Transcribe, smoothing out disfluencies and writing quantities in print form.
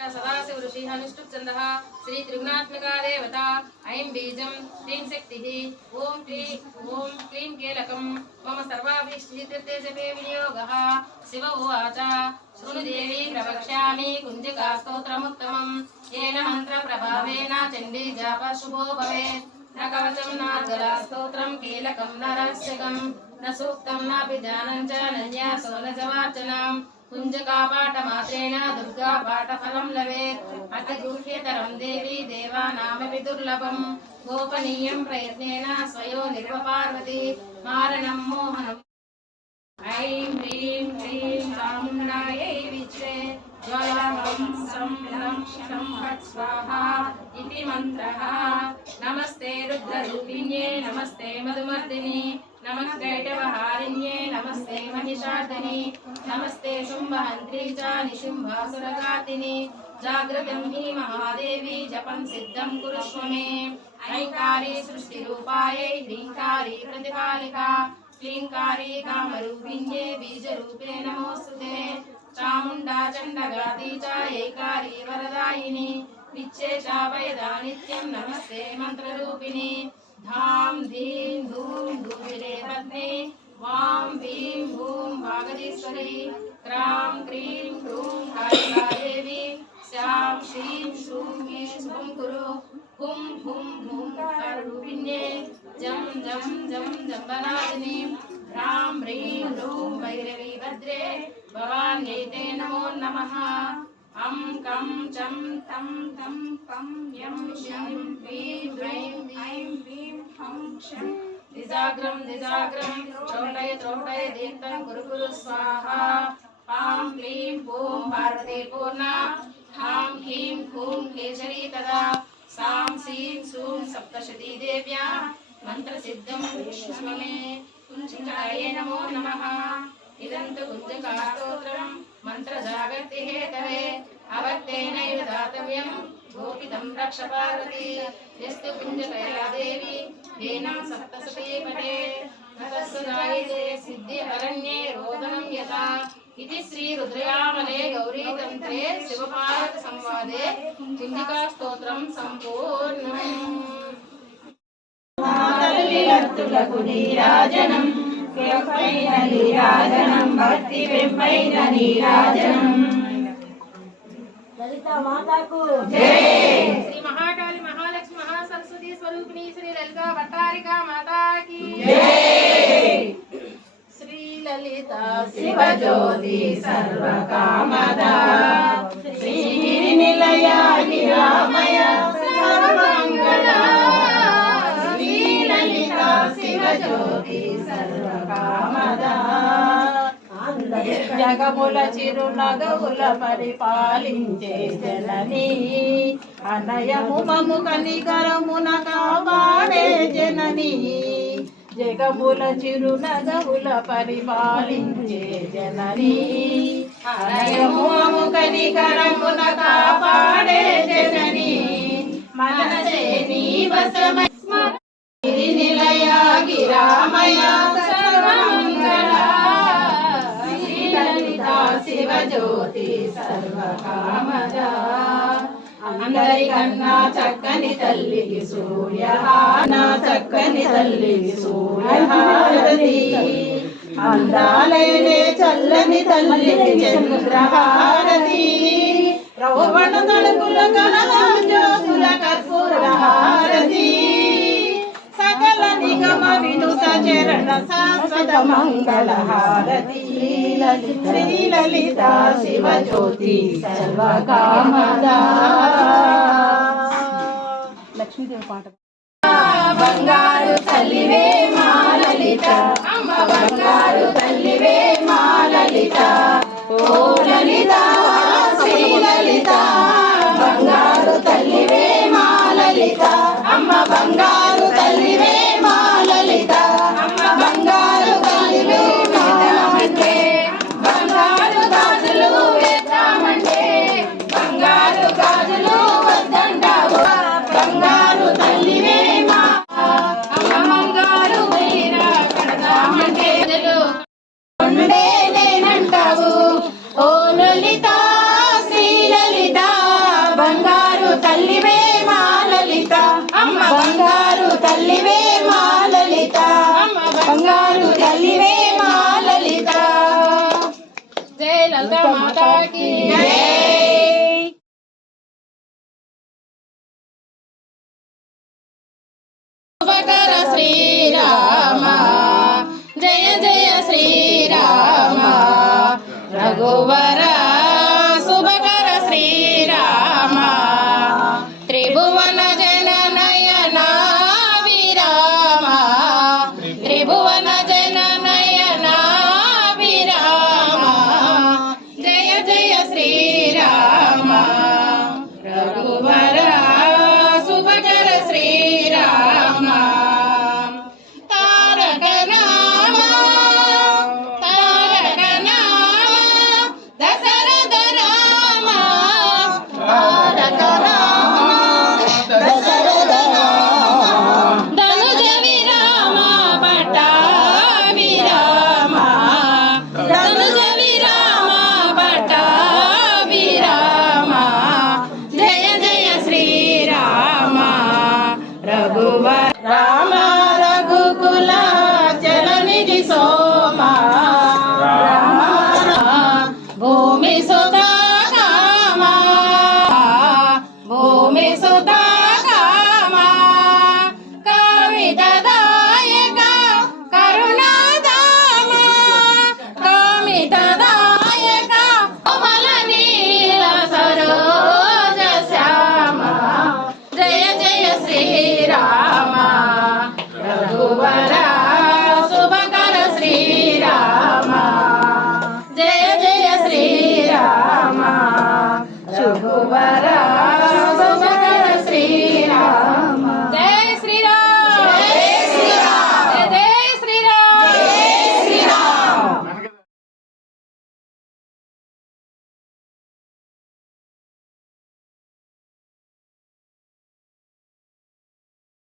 सदाशिव ऋषि अनुष्टुप्छन्दः श्री त्रिगुणात्मिका देवता ऐं बीजं ह्रीं शक्तिः ॐ क्लीं कीलकं मम सर्वाभीष्टसिद्धिर्थे जपे विनियोगः शिव उवाच शृणु देवी प्रवक्ष्यामि कुञ्जिकास्तोत्रमुत्तमं येन मन्त्रप्रभावेन चण्डी जापः शुभो भवेत् न कवचं नार्गलास्तोत्रं कीलकं न रहस्यकं न सूक्तं नापि ध्यानं च नन्यासो न जवार्चनम् कुञ्जका पाठमात्रेण दुर्गा पाठफलं लभेत् अतिगुह्यतरं देवी देवानामपि दुर्लभं गोपनीयं प्रयत्नेन स्वयो निर्वपार्वती मारणं मोहनम् ऐं ह्रीं क्लीं चामुण्डायै विच्चे ज्वलनं संलं शं फट् स्वाहा इति मन्त्रः नमस्ते रुद्ररूपिण्ये नमस्ते मधुमर्दिनि नमस्कैटवहारिण्ये नमस्ते महिषार्दिनि नमस्ते शुम्भहन्त्री च निशुम्भासुरघातिनि जागृतं हि महादेवी जपं सिद्धं कुरुष्व मे ऐङ्कारी सृष्टिरूपायै ह्रीङ्कारी प्रतिपालिका क्लीङ्कारी कामरूपिण्ये बीजरूपे नमोऽस्तुते चामुण्डा चण्डघाती च ऐकारी वरदायिनी विच्छेषा वयदा नित्यं नमस्ते मन्त्ररूपिणी धाम धीं धूम धूमिरे पत्नी वां वीं भूं वागदीश्वरी क्रां क्रीं क्रूं कालिका देवी श्यां श्रीं शूं ह्रीं शुभं कुरु हुं हुं हुं कारूपिण्ये जं जं जं जम्बनादिनी ह्रां ह्रीं ह्रूं भैरवी भद्रे भवान्यै ते नमो नमः अं कं चं तं तं पं यं शं ह्रीं ह्रीं ऐं ह्रीं हं शं दिजाग्रं चौटय दीप्तं कुरु कुरु स्वाहा पां क्लीं पूं पार्वती पूर्णा हां ह्रीं हूं केशरी तदा सां सीं सूं सप्तशती देव्या मन्त्रसिद्धं विष्णु मे कुञ्जिकायै नमो नमः इदं तु कुञ्जिकास्तोत्रं मन्त्रजागर्ति हेतवे अवक्तेनैव दातव्यं गोपितं रक्ष पार्वती यस्तु कुञ्जकया देवी धेनं सप्तशती पठेत् ततस्सुजायते सिद्धिहरण्ये रोदनं यथा इति श्री रुद्रयामले गौरीतन्त्रे शिवपार्वती संवादे कुञ्जिकास्तोत्रं सम्पूर्णम् నీరాజనం కేపైన నీరాజనం భక్తి వెంపైన నీరాజనం లలిత మాతాకు జై శ్రీ మహాకాళి మహాలక్ష్మి మహాసరస్వతి స్వరూపిణి శ్రీ లలితా భట్టారికా మాతాకి జై శ్రీ లలిత శివజ్యోతి సర్వకామదా శ్రీ నిలయ నిరామయ సర్వమంగళ శివజ్యోతి సర్వకామదా జగముల చిరునగవుల పరిపాలించే జననీ అనయము మము కనికరమున కాపాడే జననీ జగముల చిరునగవుల పరిపాలించే జననీ అనయము మము కనికరమున కాపాడే జననీ మనసే నీ వశమై నిలయ గిరామయ సర్వమంగళ శ్రీ లలిత శివజ్యోతి సర్వకామదా అందరికన్నా చక్కని తల్లికి సూర్యహాన చక్కని తల్లికి సూర్యహారతి అందాలైనే చల్లని తల్లికి చంద్రహారతి రౌవణ తలుపుల కళల జ్యోతుల కర్పూర హారతి సకల నిగమ వినుత చరణ శాశ్వత మంగళ హారతి శ్రీ లలిత శివజ్యోతి సర్వకామదా లక్ష్మీదేవి పాట బంగారు తల్లివే మా లలిత అమ్మ బంగారు తల్లివే మా లలిత ఓ లలిత శ్రీ లలిత బంగారు తల్లివే మా లలిత అమ్మ బంగారు తల్లివే మా లలిత అమ్మ బంగారు తల్లివే వేద్దామంటే బంగారు గాజులు వేద్దామంటే బంగారు గాజులు వద్దంటావు బంగారు తల్లివే మా అమ్మ బంగారు వీర కడదామంటే కొండే నేనంటావు ఓ లలిత బంగారు తల్లివే మా లలిత అమ్మ బంగారు తల్లివే మా లలిత బంగారు తల్లివే మా లలిత జై లలిత మాతాకి జై. శుభకర శ్రీరామ జయ జయ శ్రీరామ రఘువర శుభకర శ్రీరామ త్రిభువన జన నయన విరామ త్రిభువన జన నయన విరామ జయ జయ శ్రీరామ రఘువర శుభకర శ్రీరామ తారక నామ దశరథ రామ తారక రామ దశరథ రామ ధనుజ విరామ పట్టాభి రామ ధనుజ విరామ పట్టాభి రామ జయ జయ శ్రీరామ రఘువర రామ రఘుకుల జననిధి సోమ రామ భూమి సుధా కామ భూమి సుధా కామ కవితదాయక కరుణాధామ కవితదాయక కోమల నీల సరోజ శ్యామ జయ జయ శ్రీరామ రఘువర శుభకర శ్రీరామ జయ జయ శ్రీరామ రఘువర